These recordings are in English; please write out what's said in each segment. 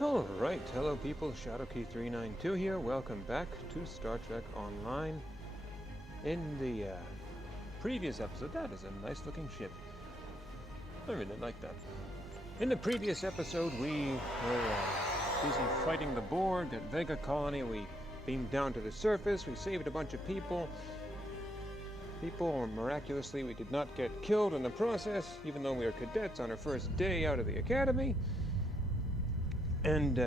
Alright, hello people, Shadowkey392 here. Welcome back to Star Trek Online. In the previous episode, that is a nice looking ship. I really like that. In the previous episode, we were busy fighting the Borg at Vega Colony. We beamed down to the surface, we saved a bunch of people. Miraculously, we did not get killed in the process, even though we were cadets on our first day out of the academy. And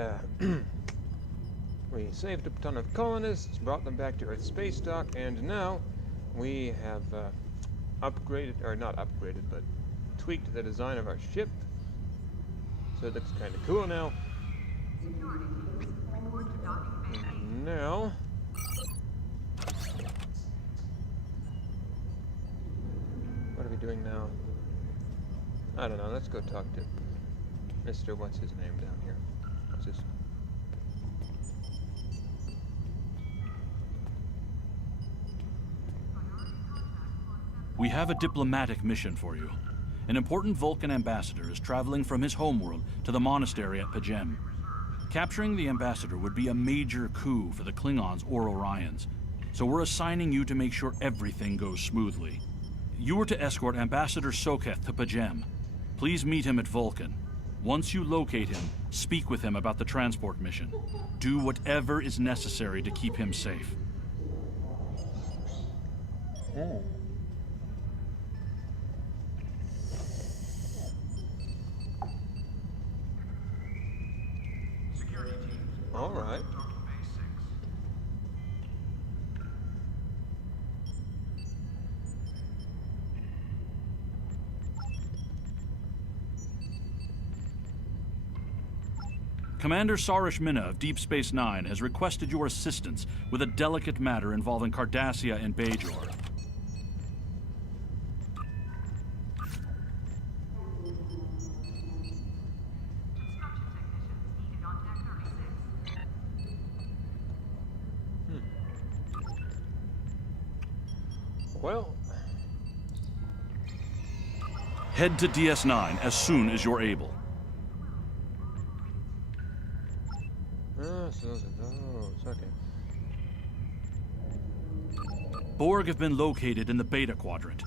we saved a ton of colonists, brought them back to Earth Spacedock, and now we have upgraded, or not upgraded, but tweaked the design of our ship. So it looks kind of cool now. And now, what are we doing now? I don't know, let's go talk to Mr. What's his name down here. What's his... We have a diplomatic mission for you. An important Vulcan ambassador is traveling from his homeworld to the monastery at Pajem. Capturing the ambassador would be a major coup for the Klingons or Orions, so we're assigning you to make sure everything goes smoothly. You are to escort Ambassador Soketh to Pajem. Please meet him at Vulcan. Once you locate him, speak with him about the transport mission. Do whatever is necessary to keep him safe. Oh. All right. Commander Sarish Minna of Deep Space Nine has requested your assistance with a delicate matter involving Cardassia and Bajor. Well, Head to DS9 as soon as you're able. it's okay. Borg have been located in the Beta Quadrant.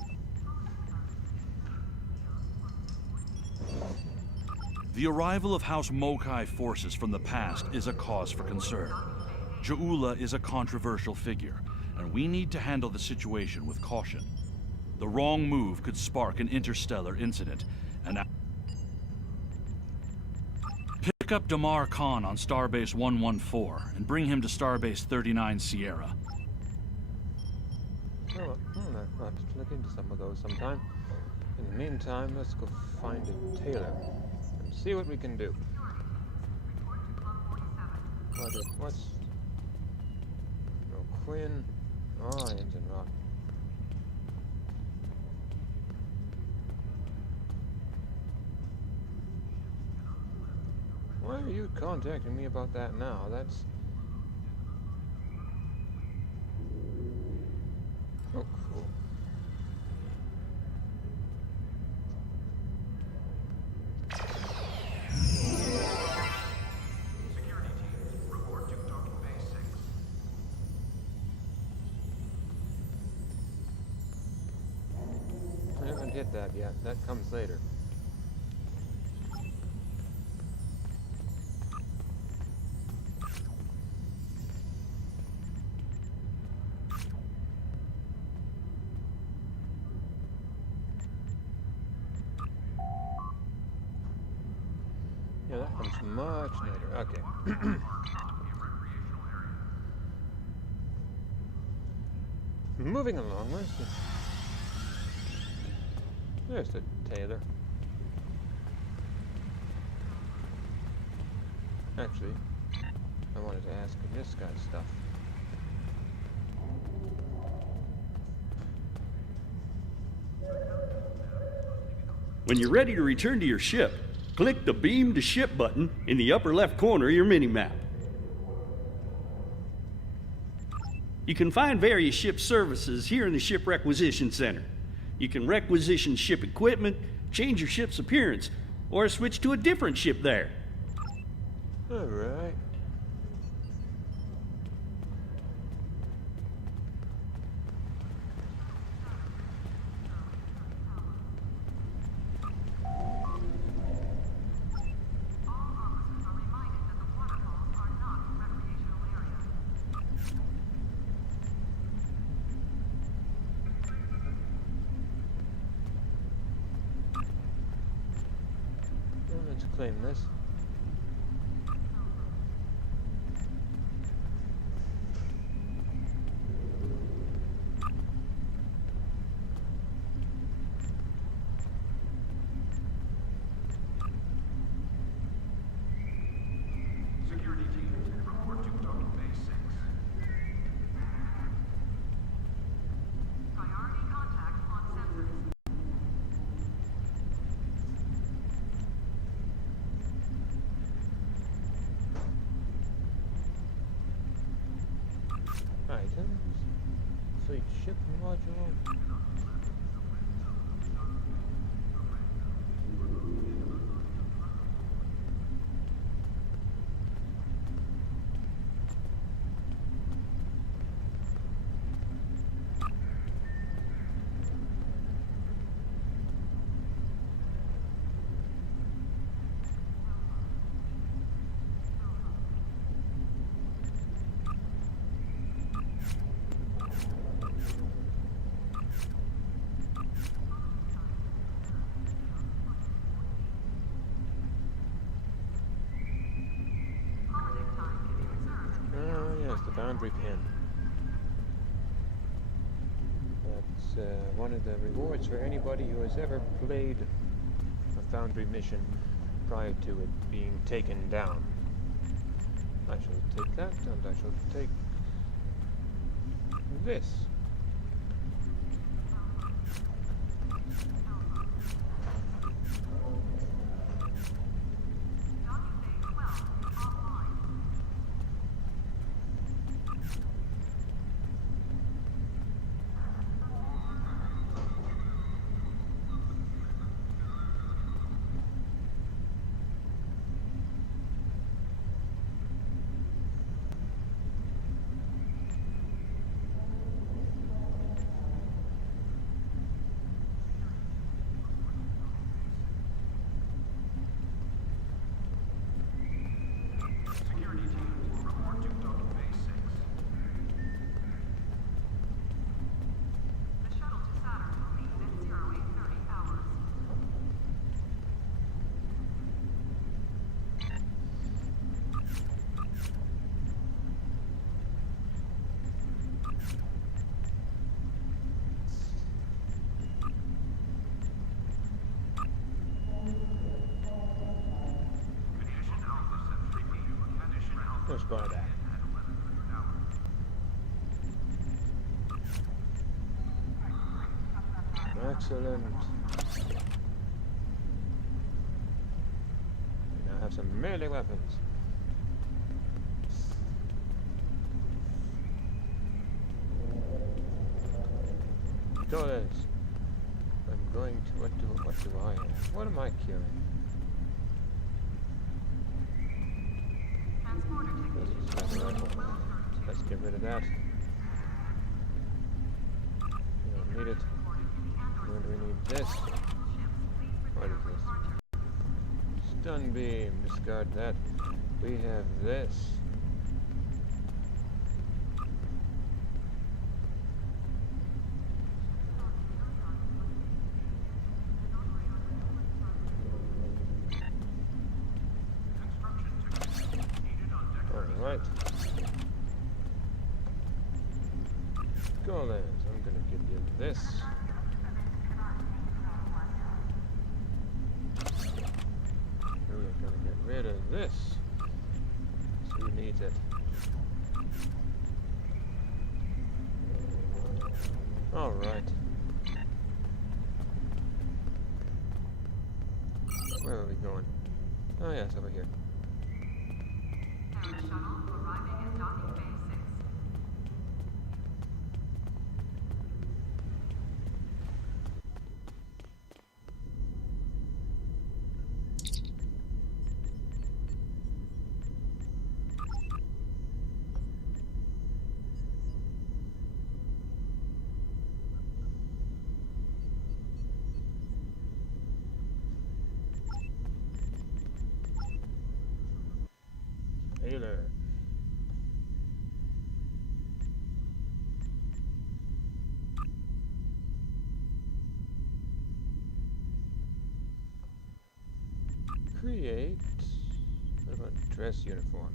The arrival of House Mokai forces from the past is a cause for concern. Ja'ula is a controversial figure, and we need to handle the situation with caution. The wrong move could spark an interstellar incident, and pick up Damar Khan on Starbase 114 and bring him to Starbase 39 Sierra. Oh, I'll have to look into some of those sometime. In the meantime, let's go find a tailor and see what we can do. What's... No, Quinn. Oh, Engine Rock. Why are you contacting me about that now? That's... Oh, cool. Security team, report to docking bay 6. I haven't hit that yet. That comes later. Yeah, that comes much later. Okay. Moving along, there's the tailor. Actually, I wanted to ask him this guy's stuff. When you're ready to return to your ship, click the Beam to Ship button in the upper left corner of your mini-map. You can find various ship services here in the Ship Requisition Center. You can requisition ship equipment, change your ship's appearance, or switch to a different ship there. Alright. Let's claim this. Security team, report to docking bay 6. Priority contact on sensors. Items. Fleet ship module. Oh yes, the boundary pin. That's one of the rewards for anybody who has ever played a Foundry mission prior to it being taken down. I shall take that, and I shall take this. Security team, report to docking bay 6. The shuttle to Saturn will leave at 0830 hours. Condition Alpha set 3B. Condition Alpha Let's buy that. at 1100 hours. Excellent. We now have some melee weapons. Dollars. I'm going to what do I have? What am I carrying? Transporter technician. Sniper rifle. Well turned to. Let's get rid of that. We don't need it. When do we need this? What is this? Stun beam. Discard that. We have this. Alright. Go then. I'm gonna give you this. We're gonna get rid of this. Who needs it? Alright. Where are we going? Oh yes, over here. And the shuttle arriving at docking bay 6. Taylor. Create. What about dress uniform?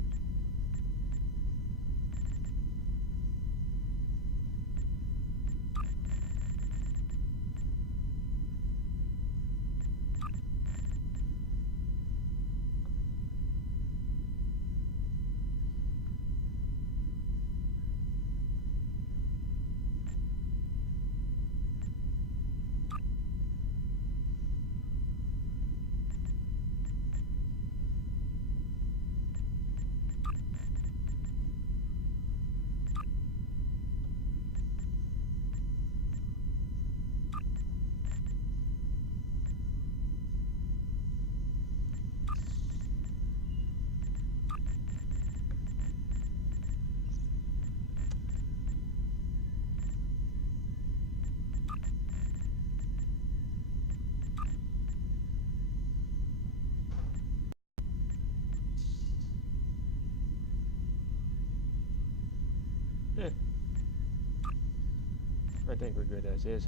I think we're good as is.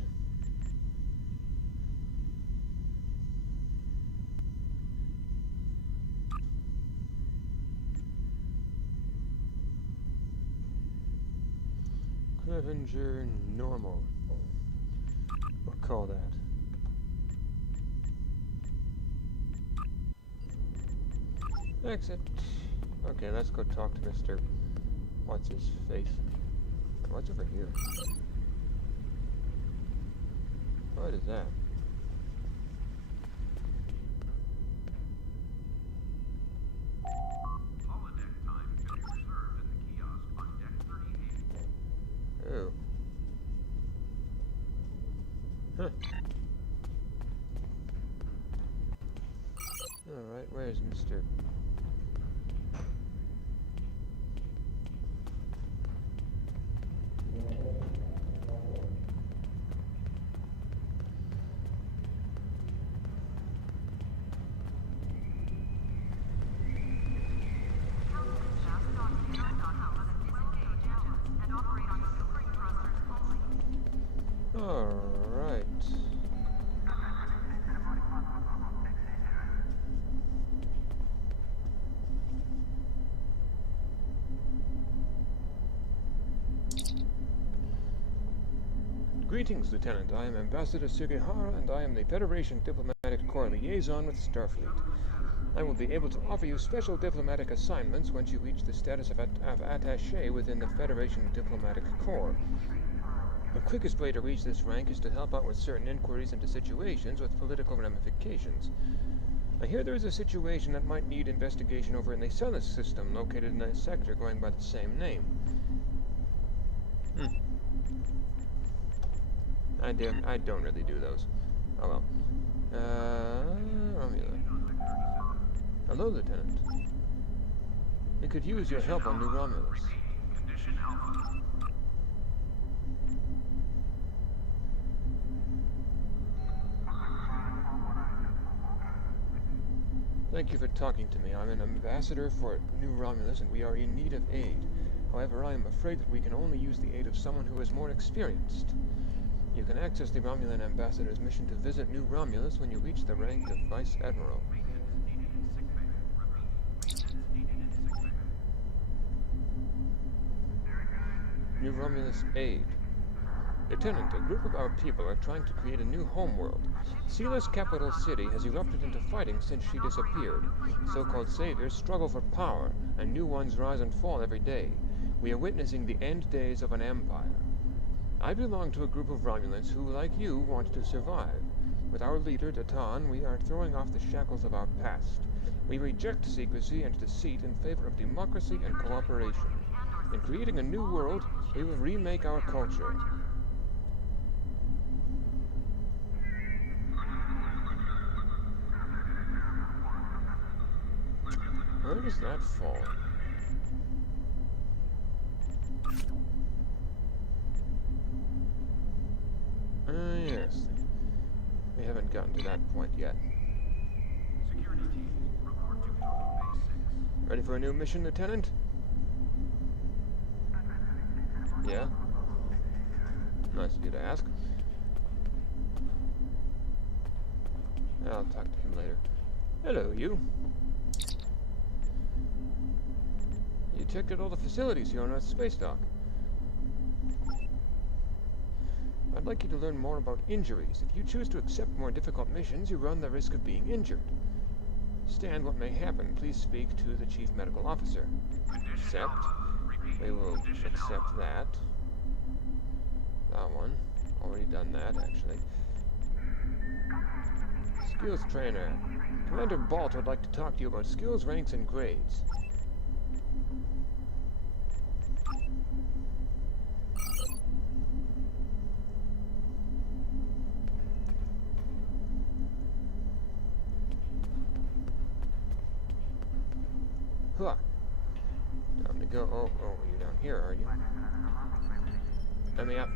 Clevenger normal. We'll call that. Exit. Okay, let's go talk to Mr. What's his face? What's over here? What is that? Holodeck time can be reserved in the kiosk on deck 38. Oh. Huh. Alright, where's Mr. Alright. Greetings, Lieutenant. I am Ambassador Sugihara, and I am the Federation Diplomatic Corps Liaison with Starfleet. I will be able to offer you special diplomatic assignments once you reach the status of attaché within the Federation Diplomatic Corps. The quickest way to reach this rank is to help out with certain inquiries into situations with political ramifications. I hear there is a situation that might need investigation over in the Celis system located in a sector going by the same name. I don't really do those. Oh well. Romula. Hello, Lieutenant. We could use your help on New Romulus. Condition Alpha. Thank you for talking to me. I'm an ambassador for New Romulus, and we are in need of aid. However, I am afraid that we can only use the aid of someone who is more experienced. You can access the Romulan ambassador's mission to visit New Romulus when you reach the rank of Vice Admiral. New Romulus aid. Lieutenant, a group of our people are trying to create a new homeworld. Sela's capital city has erupted into fighting since she disappeared. So-called saviors struggle for power, and new ones rise and fall every day. We are witnessing the end days of an empire. I belong to a group of Romulans who, like you, want to survive. With our leader, Datan, we are throwing off the shackles of our past. We reject secrecy and deceit in favor of democracy and cooperation. In creating a new world, we will remake our culture. Where does that fall? Yes. We haven't gotten to that point yet. Security team, report to Shadowkey392's. Ready for a new mission, Lieutenant? Yeah? Nice of you to ask. I'll talk to him later. Hello, you. You checked out all the facilities here on Earth's Spacedock. I'd like you to learn more about injuries. If you choose to accept more difficult missions, you run the risk of being injured. Stand what may happen. Please speak to the Chief Medical Officer. Accept. We will accept that. That one. Already done that, actually. Skills Trainer. Commander Balt would like to talk to you about skills, ranks, and grades. Huh. Time to go. Oh, you're down here, are you? Let me up.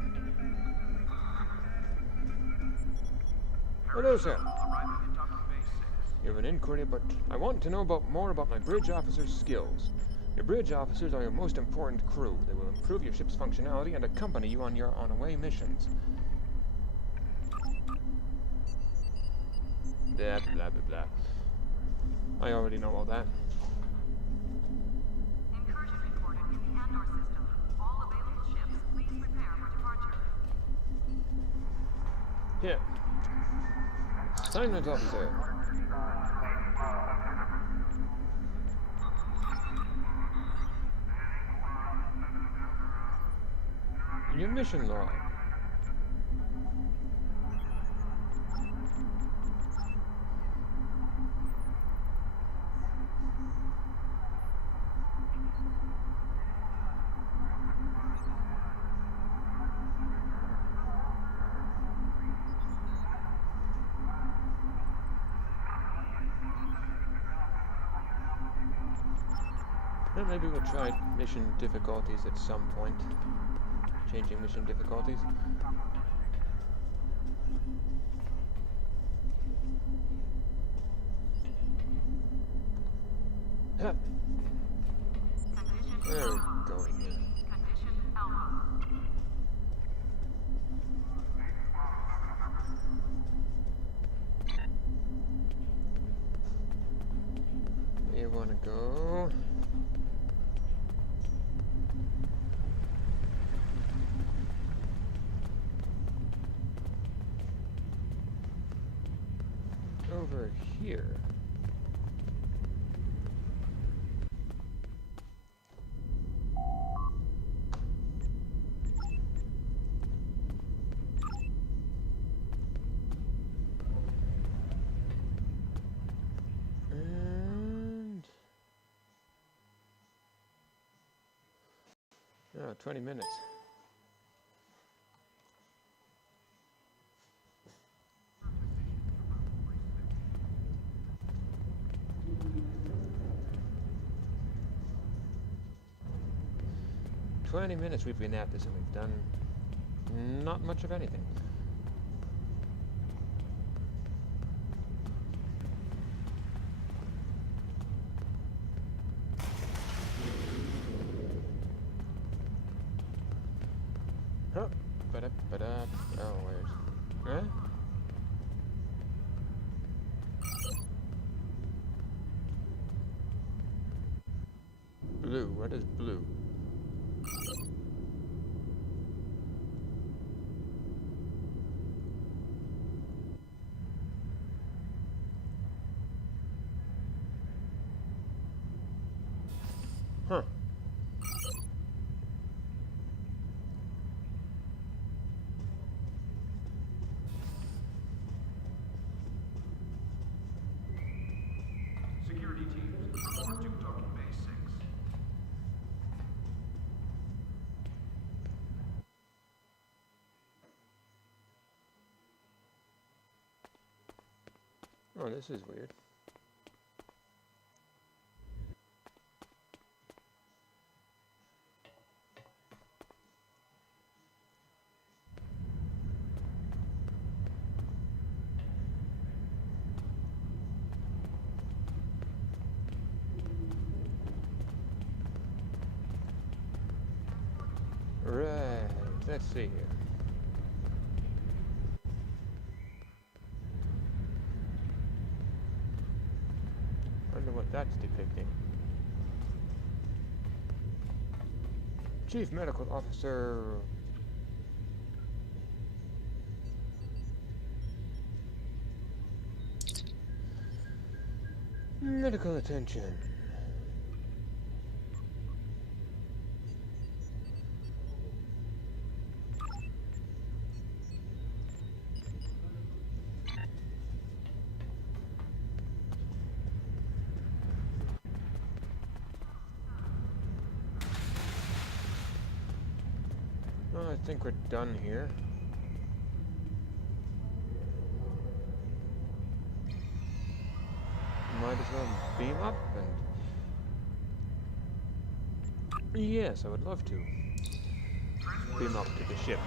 Hello, sir. You have an inquiry, but I want to know more about my bridge officer's skills. Your bridge officers are your most important crew. They will improve your ship's functionality and accompany you on your on-away missions. Blah, blah, blah, blah. I already know all that. Incursion reported in the Andor system. All available ships, please prepare for departure. Here. Assignment officer. Your mission log. Well, maybe we'll try mission difficulties at some point. Changing mission difficulties. Huh. Condition Where are we Alpha. going here? Condition Alpha. You want to go? Over here. And 20 minutes. We've been at this and we've done not much of anything. Huh? Oh, where's... Huh? Blue. What is blue? Huh. Security teams, report to docking bay 6. Oh, this is weird. Let's see here. Wonder what that's depicting. Chief Medical Officer. Medical attention. Well, I think we're done here. Might as well beam up and... Yes, I would love to. Beam up to the ship.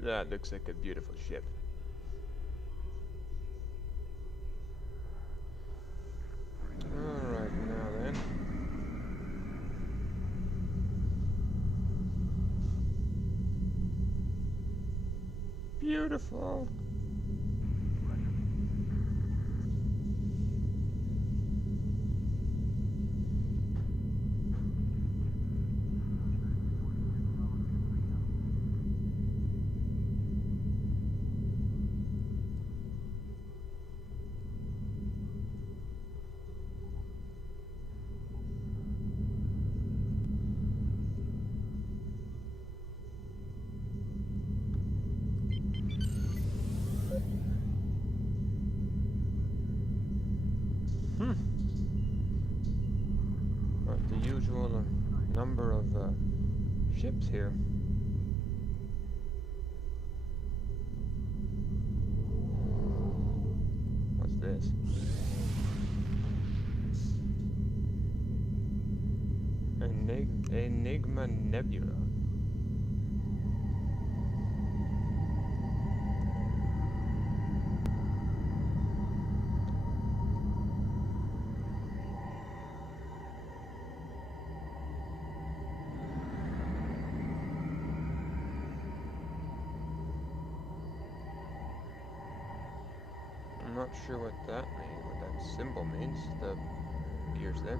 That looks like a beautiful ship. Alright, now then. Beautiful! But the usual number of ships here. What's this? Enigma Nebula. I'm not sure what that means, what that symbol means, the gears there.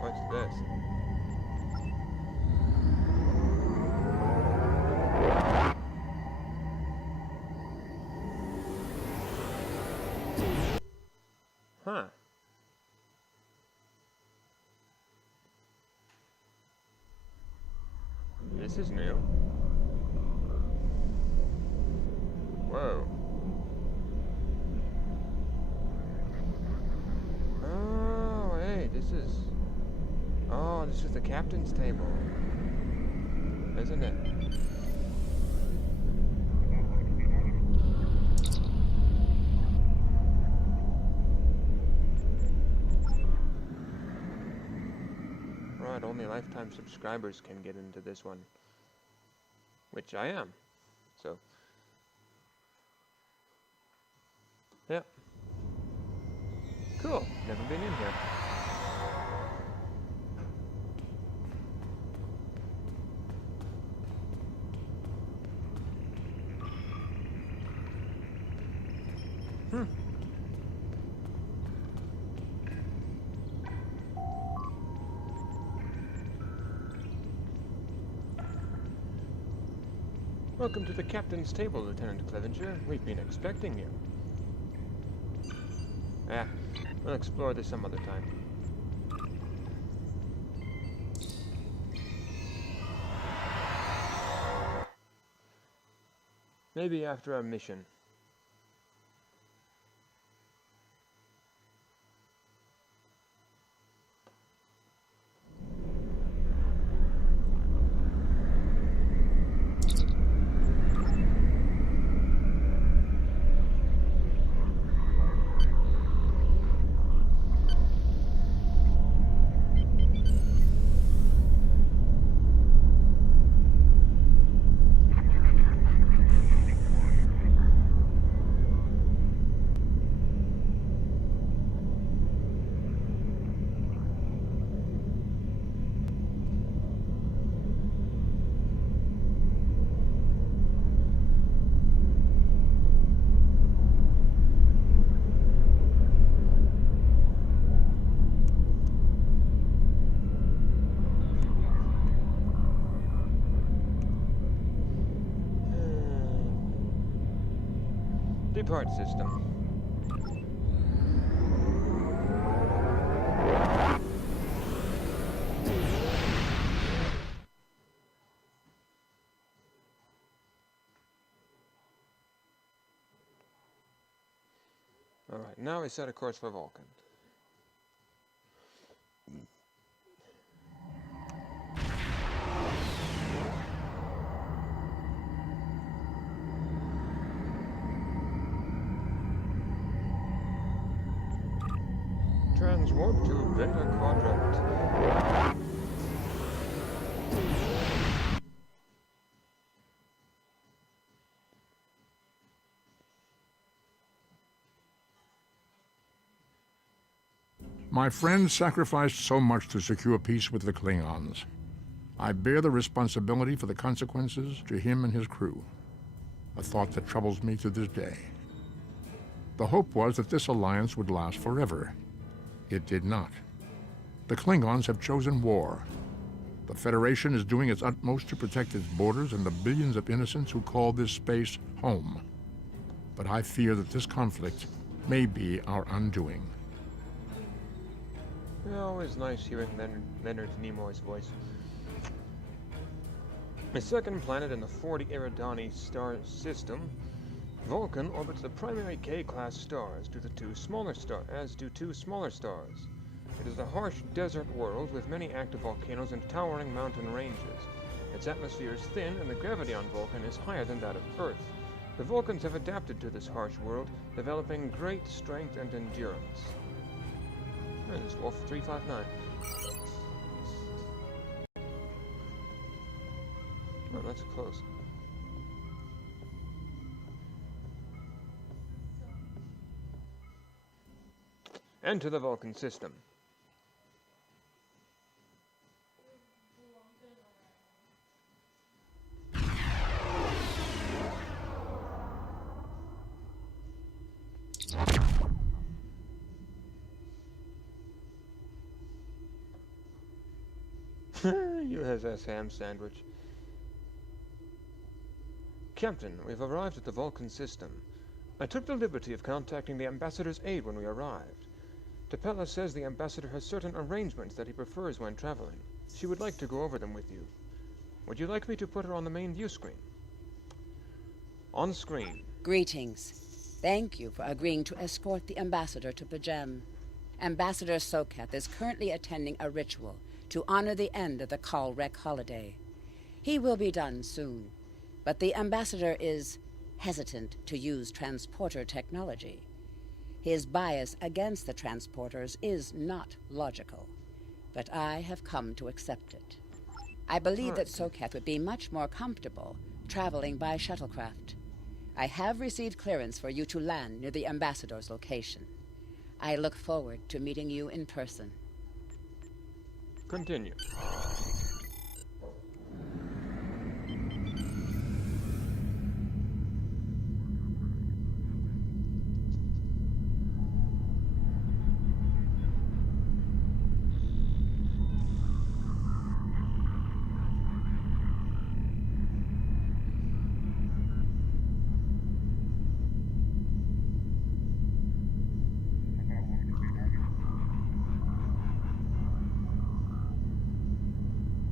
What's this? Huh. This is new. Whoa. Oh, hey, this is... Oh, this is the captain's table. Isn't it? Right, only lifetime subscribers can get into this one. Which I am. So... Yep. Cool. Never been in here. Welcome to the captain's table, Lieutenant Clevenger. We've been expecting you. We'll explore this some other time. Maybe after our mission. Depart system. Alright, now we set a course for Vulcan. Transwarp to Beta Quadrant. My friend sacrificed so much to secure peace with the Klingons. I bear the responsibility for the consequences to him and his crew, a thought that troubles me to this day. The hope was that this alliance would last forever. It did not. The Klingons have chosen war. The Federation is doing its utmost to protect its borders and the billions of innocents who call this space home. But I fear that this conflict may be our undoing. Always nice hearing Leonard Nimoy's voice. A second planet in the 40 Eridani star system, Vulcan orbits the primary K-class stars as do two smaller stars. It is a harsh desert world with many active volcanoes and towering mountain ranges. Its atmosphere is thin and the gravity on Vulcan is higher than that of Earth. The Vulcans have adapted to this harsh world, developing great strength and endurance. There's Wolf 359. Oh, that's close. Enter the Vulcan system. USS ham sandwich. Captain, we've arrived at the Vulcan system. I took the liberty of contacting the Ambassador's aide when we arrived. Tapella says the Ambassador has certain arrangements that he prefers when traveling. She would like to go over them with you. Would you like me to put her on the main view screen? On screen. Greetings. Thank you for agreeing to escort the Ambassador to Pajem. Ambassador Sokath is currently attending a ritual to honor the end of the Kalrek holiday. He will be done soon, but the Ambassador is hesitant to use transporter technology. His bias against the transporters is not logical, but I have come to accept it. I believe that Sokath would be much more comfortable traveling by shuttlecraft. I have received clearance for you to land near the Ambassador's location. I look forward to meeting you in person. Continue.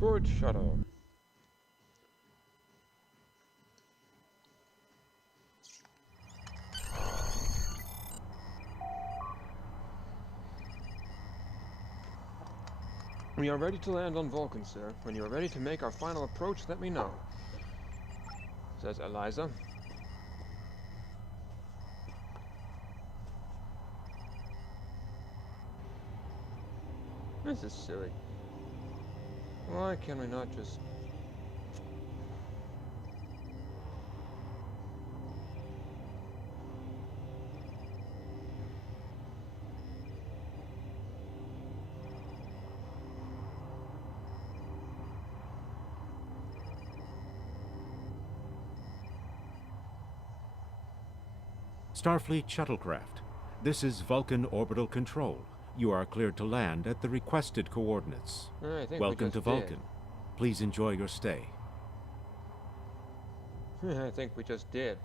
Board shuttle. We are ready to land on Vulcan, sir. When you are ready to make our final approach, let me know, says Eliza. This is silly. Why can we not just... Starfleet shuttlecraft. This is Vulcan Orbital Control. You are cleared to land at the requested coordinates. I think Welcome to Vulcan. Please enjoy your stay. I think we just did.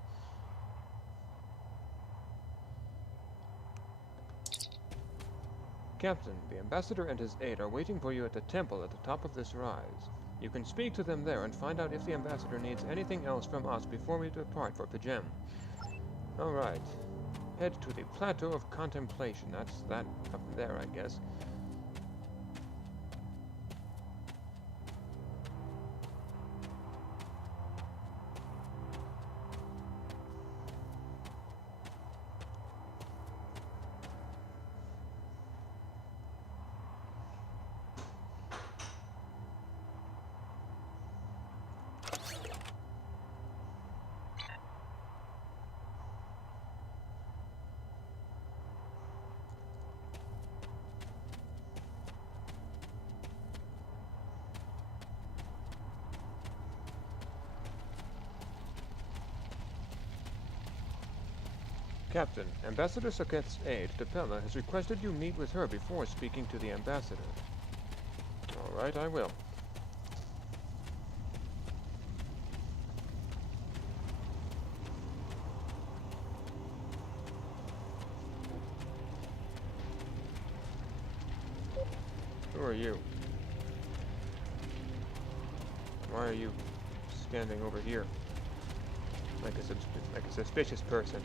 Captain, the Ambassador and his aide are waiting for you at the temple at the top of this rise. You can speak to them there and find out if the Ambassador needs anything else from us before we depart for Pajem. Alright. Head to the Plateau of Contemplation. That's that up there, I guess. Captain, Ambassador Socketh's aide, Depella, has requested you meet with her before speaking to the Ambassador. All right, I will. Who are you? Why are you standing over here? Like a suspicious person.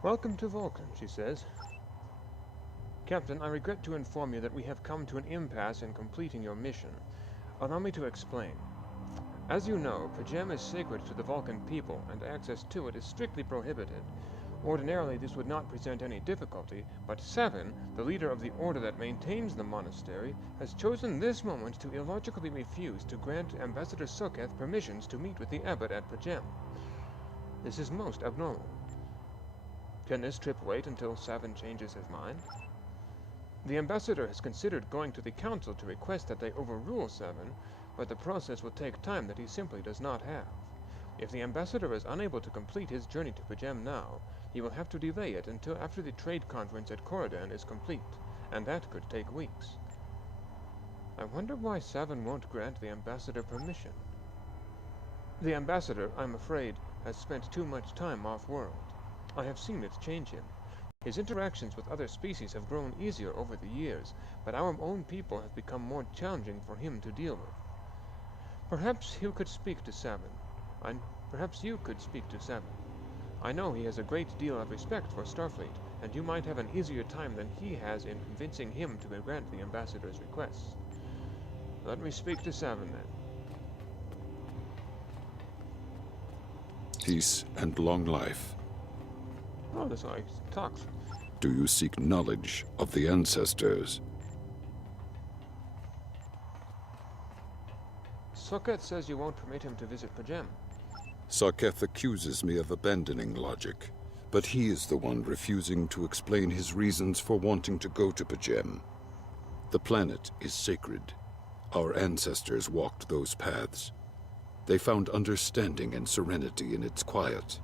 Welcome to Vulcan, she says. Captain, I regret to inform you that we have come to an impasse in completing your mission. Allow me to explain. As you know, Pajem is sacred to the Vulcan people, and access to it is strictly prohibited. Ordinarily, this would not present any difficulty, but Seven, the leader of the order that maintains the monastery, has chosen this moment to illogically refuse to grant Ambassador Socketh permissions to meet with the abbot at Pajem. This is most abnormal. Can this trip wait until Savin changes his mind? The Ambassador has considered going to the Council to request that they overrule Savin, but the process will take time that he simply does not have. If the Ambassador is unable to complete his journey to Pajem now, he will have to delay it until after the trade conference at Corridan is complete, and that could take weeks. I wonder why Savin won't grant the Ambassador permission. The Ambassador, I'm afraid, has spent too much time off-world. I have seen it change him. His interactions with other species have grown easier over the years, but our own people have become more challenging for him to deal with. Perhaps he could speak to Savin. Perhaps you could speak to Savin. I know he has a great deal of respect for Starfleet, and you might have an easier time than he has in convincing him to grant the Ambassador's requests. Let me speak to Savin, then. Peace and long life. Oh, that's how he talks. Do you seek knowledge of the ancestors? Socketh says you won't permit him to visit Pajem. Socketh accuses me of abandoning logic, but he is the one refusing to explain his reasons for wanting to go to Pajem. The planet is sacred. Our ancestors walked those paths. They found understanding and serenity in its quiet.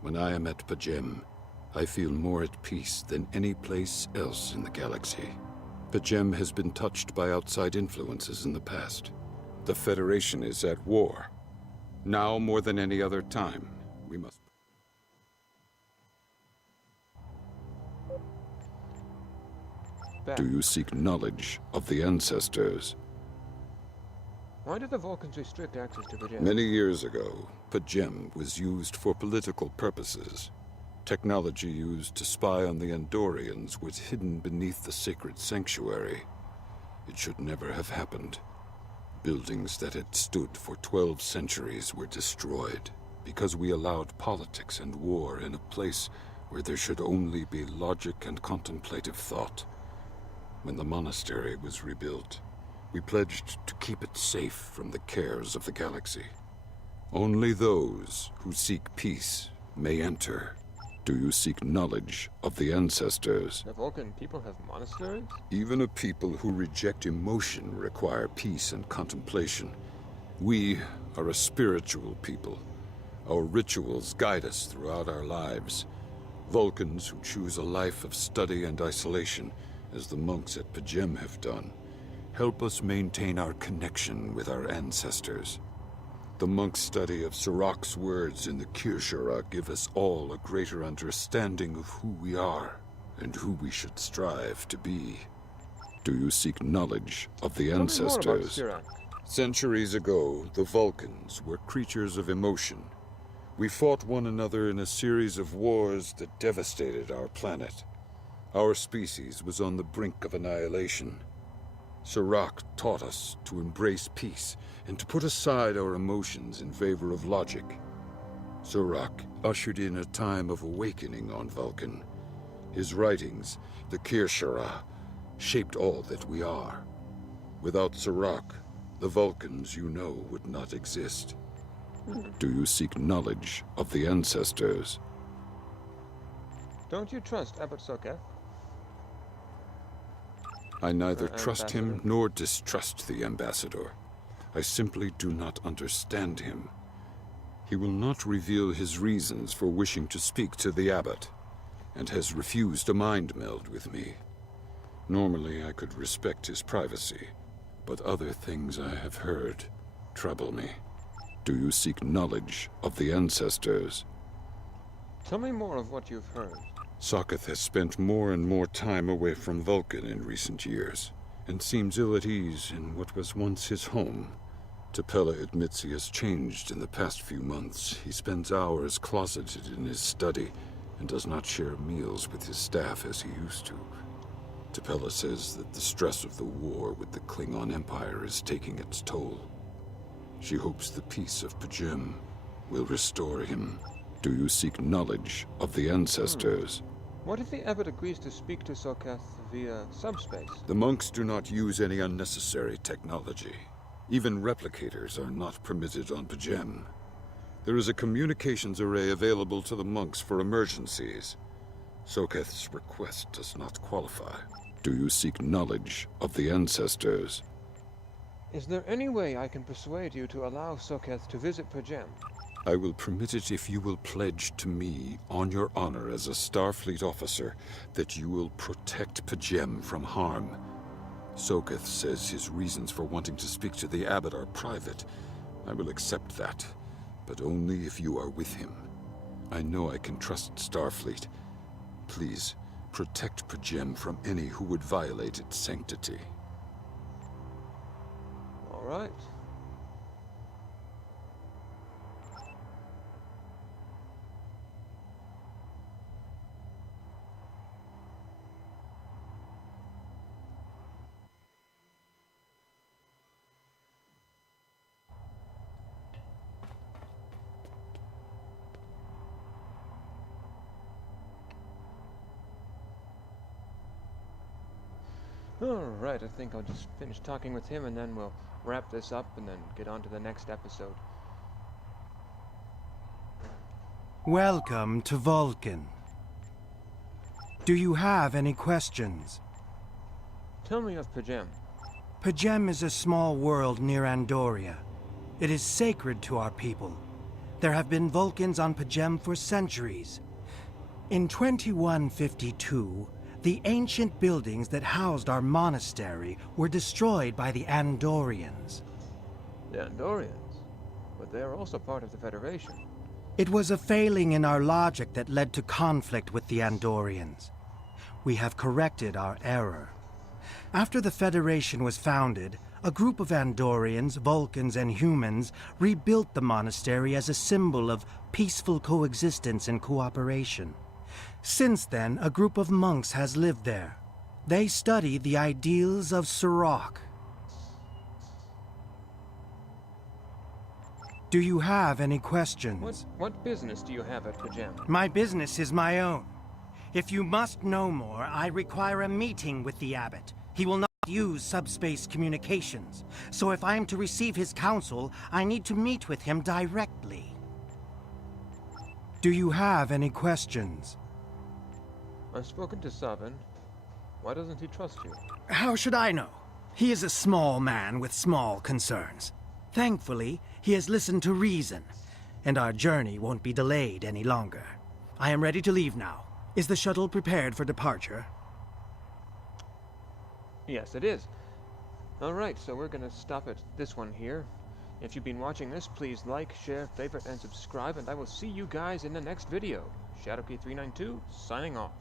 When I am at Pajem, I feel more at peace than any place else in the galaxy. Pajem has been touched by outside influences in the past. The Federation is at war. Now more than any other time, we must... back. Do you seek knowledge of the ancestors? Why did the Vulcans restrict access to Pajem? Many years ago, Pajem was used for political purposes. Technology used to spy on the Andorians was hidden beneath the sacred sanctuary. It should never have happened. Buildings that had stood for 12 centuries were destroyed because we allowed politics and war in a place where there should only be logic and contemplative thought. When the monastery was rebuilt, we pledged to keep it safe from the cares of the galaxy. Only those who seek peace may enter. Do you seek knowledge of the ancestors? The Vulcan people have monasteries? Even a people who reject emotion require peace and contemplation. We are a spiritual people. Our rituals guide us throughout our lives. Vulcans who choose a life of study and isolation, as the monks at Pajem have done, help us maintain our connection with our ancestors. The monk's study of Sirach's words in the Kirshara give us all a greater understanding of who we are and who we should strive to be. Do you seek knowledge of the ancestors? Tell me more about Sirach. Centuries ago, the Vulcans were creatures of emotion. We fought one another in a series of wars that devastated our planet. Our species was on the brink of annihilation. Sirach taught us to embrace peace and to put aside our emotions in favor of logic. Sirach ushered in a time of awakening on Vulcan. His writings, the Kirshara, shaped all that we are. Without Sirach, the Vulcans you know would not exist. Do you seek knowledge of the ancestors? Don't you trust Abbot Soketh? I neither trust him Ambassador? nor distrust the ambassador. I simply do not understand him. He will not reveal his reasons for wishing to speak to the abbot, and has refused a mind meld with me. Normally I could respect his privacy, but other things I have heard trouble me. Do you seek knowledge of the ancestors? Tell me more of what you've heard. Soketh has spent more and more time away from Vulcan in recent years, and seems ill at ease in what was once his home. Tapella admits he has changed in the past few months. He spends hours closeted in his study, and does not share meals with his staff as he used to. Tapella says that the stress of the war with the Klingon Empire is taking its toll. She hopes the peace of Pajem will restore him. Do you seek knowledge of the ancestors? What if the abbot agrees to speak to Soketh via subspace? The monks do not use any unnecessary technology. Even replicators are not permitted on Pajem. There is a communications array available to the monks for emergencies. Soketh's request does not qualify. Do you seek knowledge of the ancestors? Is there any way I can persuade you to allow Soketh to visit Pajem? I will permit it if you will pledge to me, on your honor as a Starfleet officer, that you will protect Pajem from harm. Soketh says his reasons for wanting to speak to the abbot are private. I will accept that, but only if you are with him. I know I can trust Starfleet. Please, protect Pajem from any who would violate its sanctity. All right. Alright, I think I'll just finish talking with him and then we'll wrap this up and then get on to the next episode. Welcome to Vulcan. Do you have any questions? Tell me of Pajem. Pajem is a small world near Andoria. It is sacred to our people. There have been Vulcans on Pajem for centuries. In 2152, the ancient buildings that housed our monastery were destroyed by the Andorians. The Andorians? But they're also part of the Federation. It was a failing in our logic that led to conflict with the Andorians. We have corrected our error. After the Federation was founded, a group of Andorians, Vulcans, and humans rebuilt the monastery as a symbol of peaceful coexistence and cooperation. Since then, a group of monks has lived there. They study the ideals of Sirach. Do you have any questions? What business do you have at Pajem? My business is my own. If you must know more, I require a meeting with the abbot. He will not use subspace communications, so if I am to receive his counsel, I need to meet with him directly. Do you have any questions? I've spoken to Sabin. Why doesn't he trust you? How should I know? He is a small man with small concerns. Thankfully, he has listened to reason, and our journey won't be delayed any longer. I am ready to leave now. Is the shuttle prepared for departure? Yes, it is. Alright, so we're gonna stop at this one here. If you've been watching this, please like, share, favorite, and subscribe, and I will see you guys in the next video. Shadowkey392, signing off.